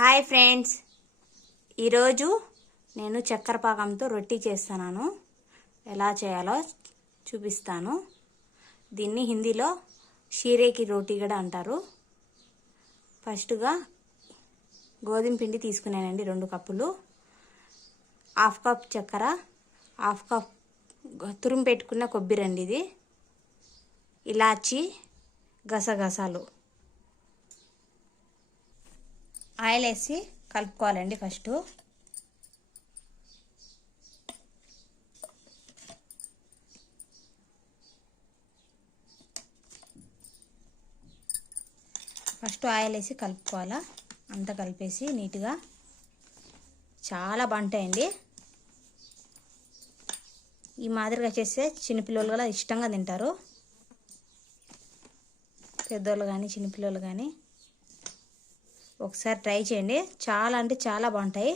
Hi friends. ఈరోజు నేను చక్కెర పాకంతో రొట్టి చేస్తున్నాను. ఎలా చేయాలో చూపిస్తాను. దీన్ని హిందీలో షీరేకి రోటీ కూడా అంటారు. ఫస్ట్గా గోధుమ పిండి తీసుకున్నానండి రెండు కప్పులు. హాఫ్ కప్ చక్కెర హాఫ్ కప్ తురుము పెట్టుకున్న కొబ్బరి అండి ఇది. ఇలాచి గసగసాలు. ఆయిల్ వేసి కలుపుకోవాలండి ఫస్ట్. ఫస్ట్ ఆయిల్ వేసి కలుపుకోవాలా? అంతా కలిపేసి నీట్గా. చాలా బాగుంటాయండి. ఈ మాదిరిగా చేస్తే చిన్నపిల్లలు కూడా ఇష్టంగా తింటారు. పెద్దోళ్ళు కానీ చిన్నపిల్లలు కానీ. ఒకసారి ట్రై చేయండి. చాలా అంటే చాలా బాగుంటాయి.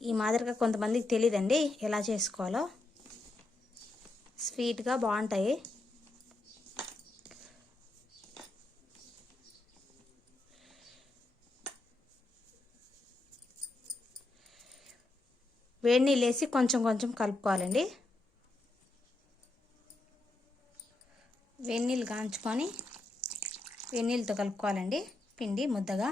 ఈ మాదిరిగా కొంతమందికి తెలియదండి ఎలా చేసుకోవాలో. స్వీట్గా బాగుంటాయి. వేడి నీళ్ళు వేసి కొంచెం కొంచెం కలుపుకోవాలండి. వేడి నీళ్ళు కాంచుకొని నీళ్ళతో కలుపుకోవాలండి. పిండి ముద్దగా.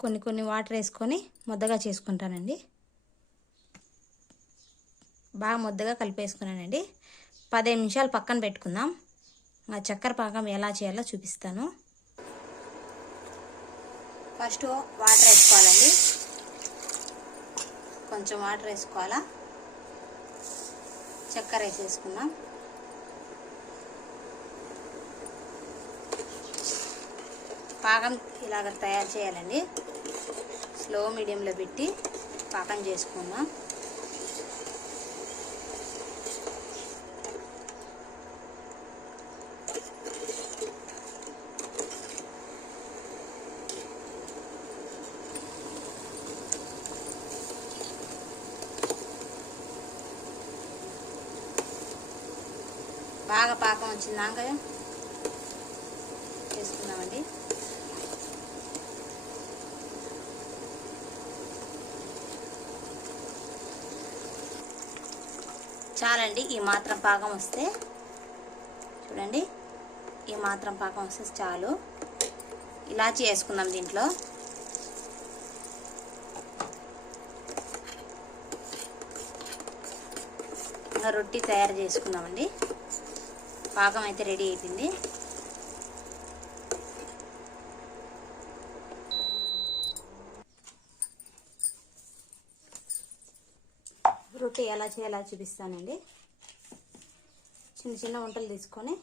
కొన్ని కొన్ని వాటర్ వేసుకొని ముద్దగా చేసుకుంటానండి. బాగా ముద్దగా కలిపేసుకున్నానండి. పదిహేను నిమిషాలు పక్కన పెట్టుకుందాం. ఆ చక్కెర పాకం ఎలా చేయాలో చూపిస్తాను. ఫస్ట్ వాటర్ వేసుకోవాలండి. కొంచెం వాటర్ వేసుకోవాలా? చక్కెర వేసేసుకుందాం. పాకం ఇలాగ తయారు చేయాలండి. స్లో మీడియంలో పెట్టి పాకం చేసుకుందాం. బాగా పాకం వచ్చిందాక చేసుకుందామండి. చాలండి ఈ మాత్రం పాకం వస్తే. చూడండి ఈ మాత్రం పాకం వస్తే చాలు. ఇలాచి వేసుకుందాం దీంట్లో. ఇంకా రొట్టి తయారు చేసుకుందామండి. పాకం అయితే రెడీ అయిపోయింది. రొట్టె ఎలా చేయాలో చూపిస్తానండి. చిన్న చిన్న వంటలు తీసుకొని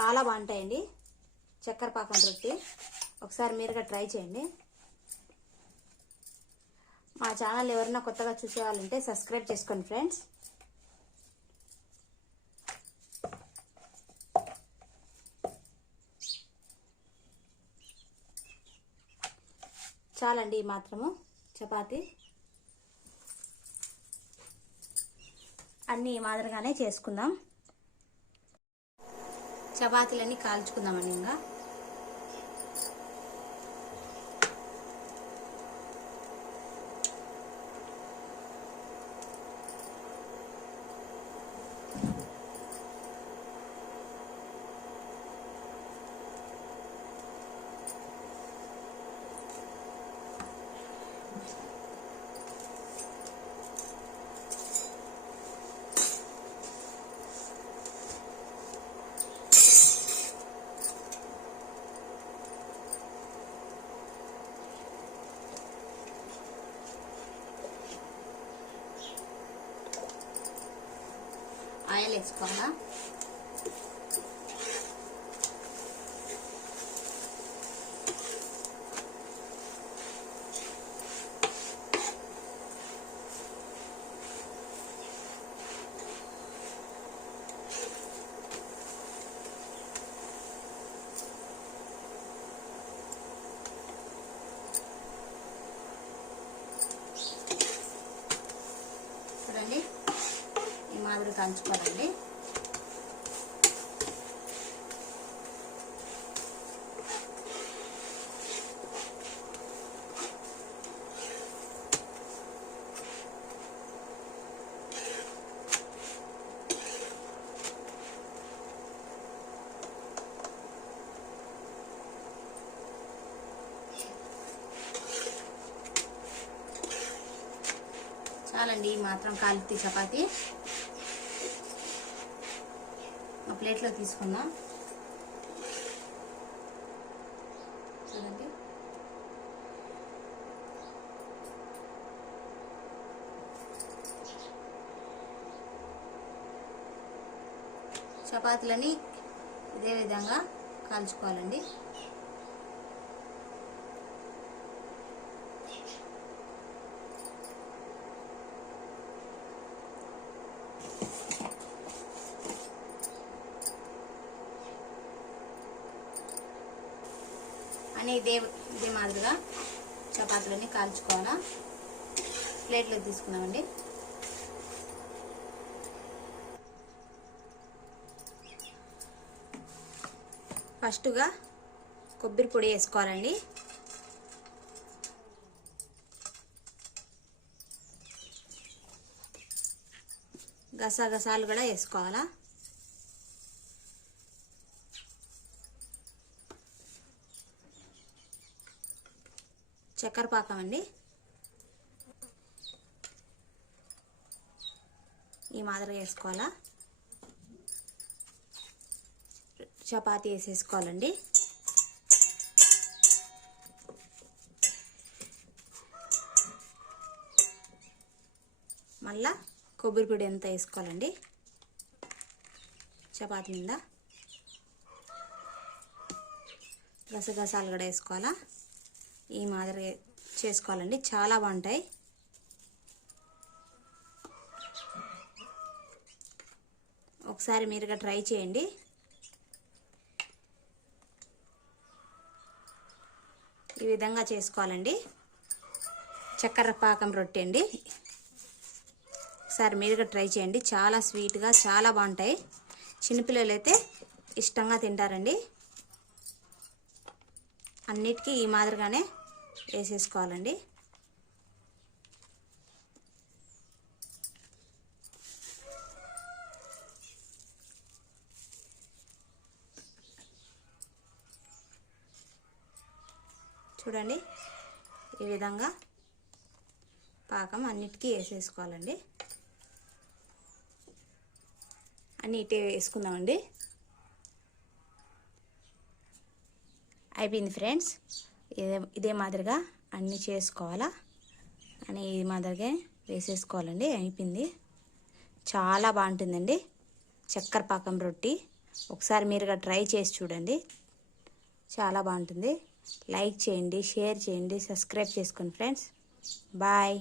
చాలా బాగుంటాయండి. చక్కెర పాకం రొట్టి. ఒకసారి మీరుగా ట్రై చేయండి. మా ఛానల్ ఎవరైనా కొత్తగా చూసేవాళ్ళంటే సబ్స్క్రైబ్ చేసుకోండి ఫ్రెండ్స్. చాలండి ఈ మాత్రము. చపాతి. అన్నీ ఈ మాదిరిగానే చేసుకుందాం. చపాతీలన్నీ కాల్చుకుందామండి ఇంకా. ఆయిల్ చూడండి ఈ మాదిరి దంచుకోనండి చాలండి ఈ మాత్రం కాలితీ చపాతీ. ప్లేట్లో తీసుకుందాం. చూడండి. చపాతీలని ఇదే విధంగా కాల్చుకోవాలండి. అని ఇదే ఇదే మాదిరిగా చపాతీలని కాల్చుకోవాలా? ప్లేట్లో తీసుకున్నామండి ఫస్ట్గా కొబ్బరి పొడి వేసుకోవాలండి. గసాగసాలు కూడా వేసుకోవాలా? చక్కెర పాకం అండి. ఈ మాదిరిగా వేసుకోవాలా? చపాతీ వేసేసుకోవాలండి. మళ్ళా కొబ్బరి పొడి ఎంత వేసుకోవాలండి. చపాతీ మీద. గసగసాలు కూడా వేసుకోవాలా? ఈ మాదిరి చేసుకోవాలండి. చాలా బాగుంటాయి. ఒకసారి మీరుగా ట్రై చేయండి. ఈ విధంగా చేసుకోవాలండి. చక్కెర పాకం రొట్టె అండి. ఒకసారి మీరుగా ట్రై చేయండి. చాలా స్వీట్గా చాలా బాగుంటాయి. చిన్నపిల్లలు అయితే ఇష్టంగా తింటారండి. అన్నిటికీ ఈ మాదిరిగానే వేసేసుకోవాలండి. చూడండి ఈ విధంగా పాకం అన్నిటికీ వేసేసుకోవాలండి. అన్నిటి వేసుకుందామండి. అయిపోయింది ఫ్రెండ్స్. ఇదే ఇదే మాదిరిగా అన్నీ చేసుకోవాలా? అని ఈ మాదిరిగా వేసేసుకోవాలండి. అయిపోయింది. చాలా బాగుంటుందండి. చక్కెర పాకం రొట్టి ఒకసారి మీరుగా ట్రై చేసి చూడండి. చాలా బాగుంటుంది. లైక్ చేయండి షేర్ చేయండి సబ్స్క్రైబ్ చేసుకోండి ఫ్రెండ్స్. బాయ్.